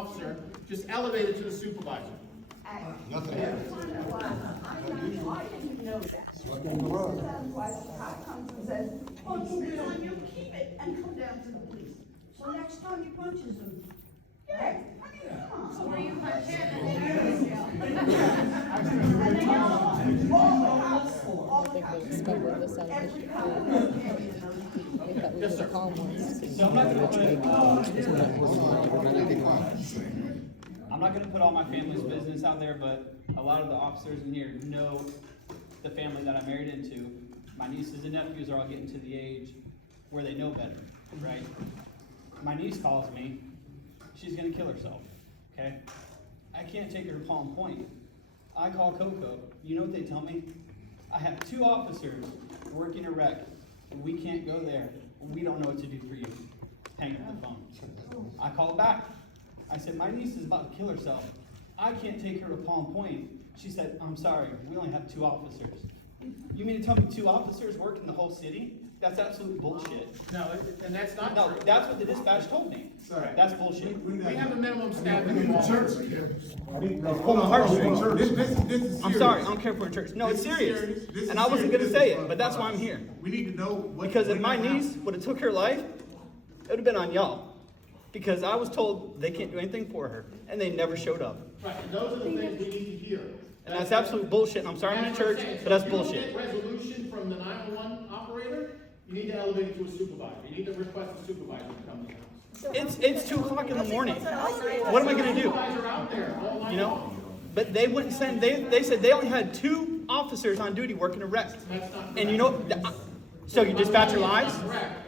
officer, just elevated to the supervisor. Nothing I happened. didn't know that. That's why the cop comes and says, oh, it's good on you, keep it, and come down to the police. So next time he punches him, right? Come on. So were you punched in and then you were in jail? And they all the cops, all the think cops. they expected this out of Every the cop shooter. was carrying them. They thought we Yes, were sir. the calm ones. So I'm not gonna Anything I'm not gonna put all my family's business out there, but a lot of the officers in here know the family that I married into. My nieces and nephews are all getting to the age where they know better, right? My niece calls me, she's gonna kill herself, okay? I can't take her to Palm Point. I call Coco, you know what they tell me? I have 2 officers working a wreck, we can't go there, we don't know what to do for you. Hang up the phone. I call back. I said, my niece is about to kill herself. I can't take her to Palm Point. She said, I'm sorry, we only have 2 officers. You mean to tell me 2 officers work in the whole city? That's absolute bullshit. No, and that's not No, true. that's what the dispatch told me. Sorry. That's bullshit. We have a minimum staffing of officers. Hold on, heartstrings. This is I'm serious. sorry, I don't care for a church. No, it's This is serious. This is And I wasn't serious gonna say business it, but that's for why I'm us. here. We need to know what. Because if what my happened. niece would have took her life, it would have been on y'all. Because I was told they can't do anything for her, and they never showed up. Right, and those are the things we need to hear. And that's absolute bullshit, and I'm sorry I'm in church, but that's bullshit. If you don't get resolution from the 911 operator, you need to elevate it to a supervisor. You need to request a supervisor to come to the house. It's 2 o'clock in the morning. What am I gonna do? Supervisor out there all night You know? long. But they wouldn't send, they said they only had 2 officers on duty working a wreck. That's not And you know, so your dispatcher lies?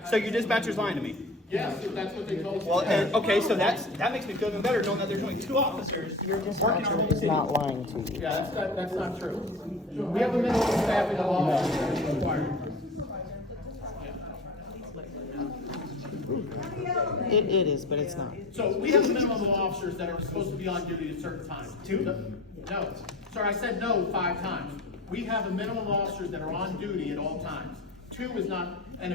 So your dispatcher's lying to me? Yes, that's what they told us. Well, and, okay, so that makes me feel even better knowing that there's only 2 officers working our Dispatcher whole is city. not lying to you. Yeah, that's not true. We have a minimum staffing of officers that's required. It is, but it's not. So we have a minimum of officers that are supposed to be on duty at certain times. 2? No. Sir, I said no 5 times. We have a minimum of officers that are on duty at all times. 2 is not, and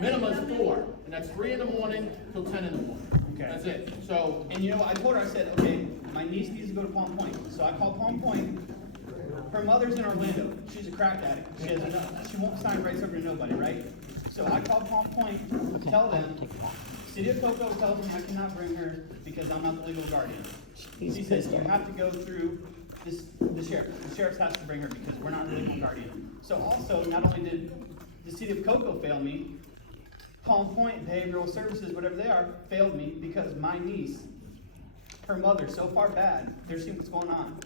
minimum is 4, and that's 3 in the morning till 10 in the morning. Okay. That's it. So, And you know, I told her, I said, okay, my niece needs to go to Palm Point. So I called Palm Point. Her mother's in Orlando. She's a crack addict. She won't sign rights over to nobody, right? So I called Palm Point, tell them, City of Cocoa tells me I cannot bring her because I'm not the legal guardian. She says, you have to go through the sheriff. The sheriff has to bring her because we're not the legal guardian. So also, not only did the City of Cocoa fail me, Palm Point Behavioral Services, whatever they are, failed me because my niece, her mother's so far bad, they're seeing what's going on.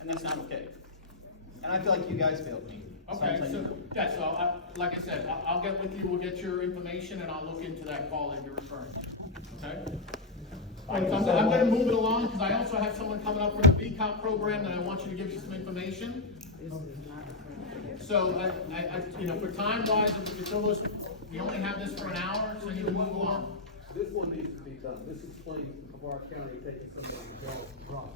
And that's not okay. And I feel like you guys failed me. So I'm okay, letting you know. yeah, so like I said, I'll get with you, we'll get your information, and I'll look into that call that you're referring to. Okay? I'm gonna move it along, because I also have someone coming up for the VCOP program, and I want you to give you some information. So, you know, for time-wise, we only have this for an hour, so you can move along. This one needs to be done. This explains our County taking somebody to jail wrong.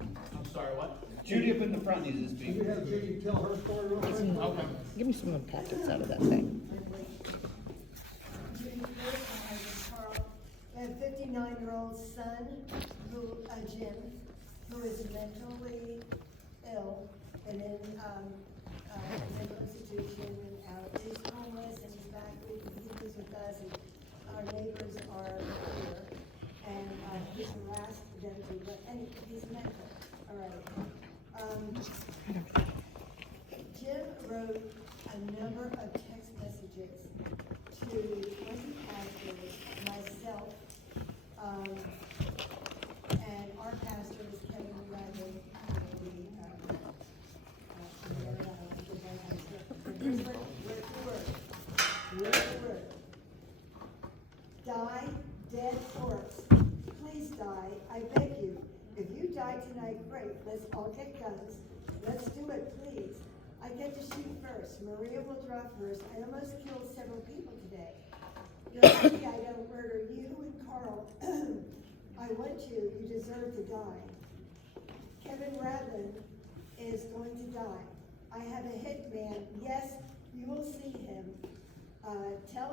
I'm sorry, what? Judy up in the front needs to Can speak. you have Judy tell her story real quick? Okay. Give me some of the packets out of that thing. I have a 59-year-old son, Jim, who is mentally ill and in a mental institution and out. He's homeless and he's back with, he lives with us and our neighbors are here. And he's harassed them too, but he's mental, all right. Jim wrote a number of text messages to 20 pastors, myself, and our pastor is Kevin Radley, word. Die, dead corpse. Please die, I beg you. If you die tonight, great, let's all take guns. Let's do it, please. I get to shoot first. Maria will draw first. I almost killed several people today. You're lucky I don't murder you and Carl. I want you. You deserve to die. Kevin Radlin is going to die. I have a hitman. Yes, you will see him. Tell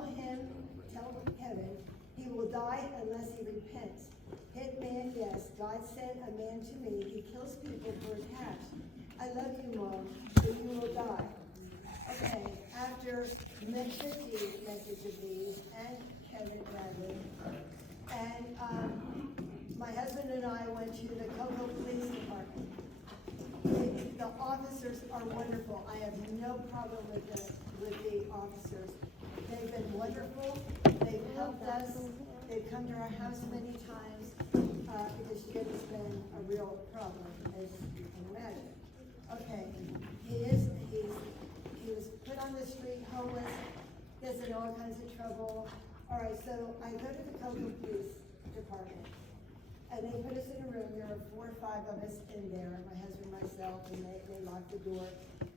Kevin, he will die unless he repents. Hitman yes, God sent a man to me, he kills people for his hash. I love you, Mom, but you will die. Okay, after 50 messages of these, and Kevin Bradley, and, my husband and I went to the Cocoa Police Department. The officers are wonderful, I have no problem with the officers. They've been wonderful, they've helped us, they've come to our house many times, because Jim has been a real problem, as you can imagine. Okay, he was put on the street, homeless, gets in all kinds of trouble. All right, so I go to the Cocoa Police Department, and they put us in a room, there were 4 or 5 of us in there, my husband, myself, and they locked the door.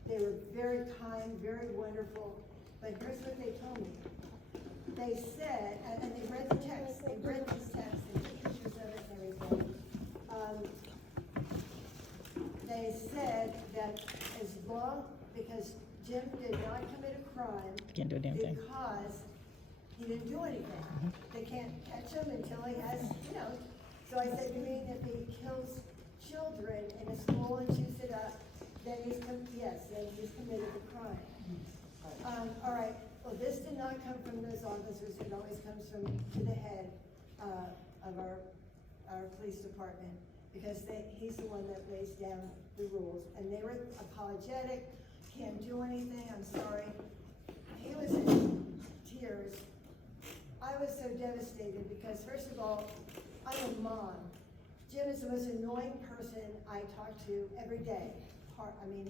They were very kind, very wonderful, but here's what they told me. They said, and they read the text, they read this text, and took pictures of it and everything. They said that as long, because Jim did not commit a crime. Can't do a damn thing. Because he didn't do anything. They can't catch him until he has, So I said, you mean if he kills children in a school and shoots it up, then yes, then he's committed a crime. All right, well, this did not come from those officers, it always comes from the head, of our police department, because he's the one that lays down the rules, and they were apologetic, can't do anything, I'm sorry. He was in tears. I was so devastated, because first of all, I'm a mom. Jim is the most annoying person I talk to every day.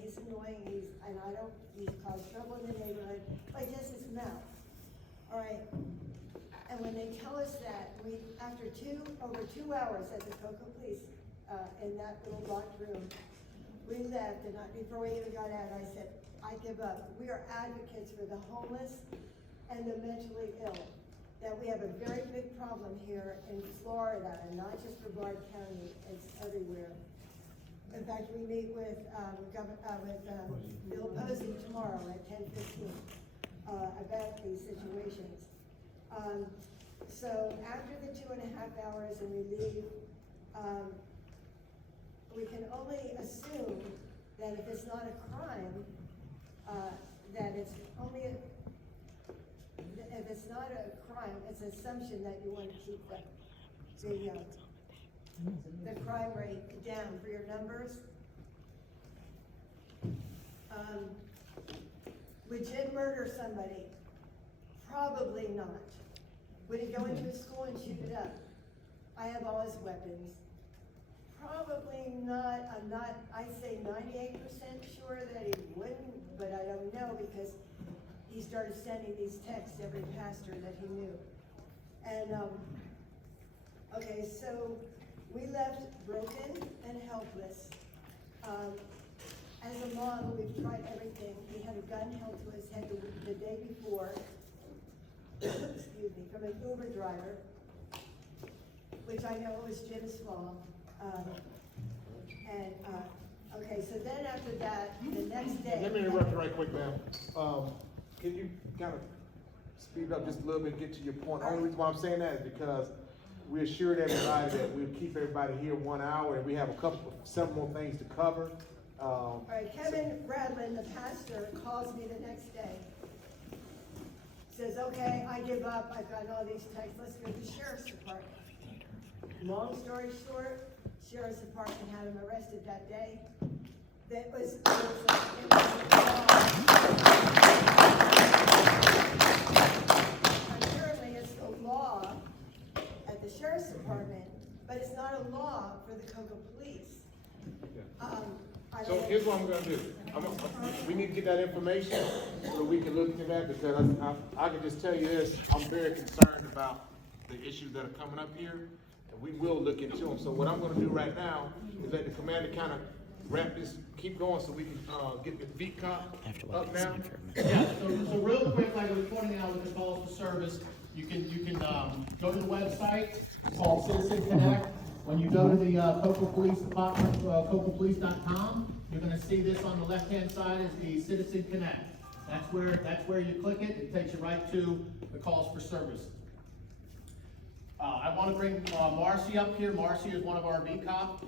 He's annoying, he's caused trouble in the neighborhood, like just his mouth. All right, and when they tell us that, after over 2 hours at the Cocoa Police, in that little locked room, we left, and before we even got out, I said, I give up. We are advocates for the homeless and the mentally ill. That we have a very big problem here in Florida, and not just for Broward County, it's everywhere. In fact, we meet with Bill Posey tomorrow at 10:15 about these situations. So after the 2.5 hours and we leave, we can only assume that if it's not a crime, that it's only if it's not a crime, it's an assumption that you want to keep the crime rate down for your numbers. Would Jim murder somebody? Probably not. Would he go into a school and shoot it up? I have all his weapons. Probably not. I say 98% sure that he wouldn't, but I don't know, because he started sending these texts to every pastor that he knew. And, okay, so we left broken and helpless. As a mom, we've tried everything. He had a gun held to his head the day before, excuse me, from an Uber driver, which I know was Jim's fault. Okay, so then after that, the next day. Let me interrupt you right quick, ma'am. Can you kind of speed it up just a little bit and get to your point? Only reason why I'm saying that is because we assured everybody that we'll keep everybody here 1 hour, and we have several more things to cover. All right, Kevin Bradlin, the pastor, calls me the next day. Says, okay, I give up, I've got all these texts, let's go to the sheriff's department. Long story short, sheriff's department had him arrested that day. Apparently it's the law at the sheriff's department, but it's not a law for the Cocoa Police. So here's what I'm gonna do. We need to get that information so we can look into that, because I can just tell you this, I'm very concerned about the issues that are coming up here, and we will look into them. So what I'm gonna do right now is let the commander kind of wrap this, keep going, so we can, get the beat cop up now. Yeah, so real quick, like I was pointing out with the calls for service, you can go to the website called Citizen Connect. When you go to the Cocoa Police Department, cocoapolice.com, you're gonna see this on the left-hand side is the Citizen Connect. That's where you click it, it takes you right to the calls for service. I wanna bring, Marcy up here. Marcy is one of our VCOP.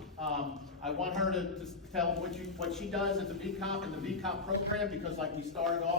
I want her to tell what she does as a VCOP in the VCOP program, because like we started off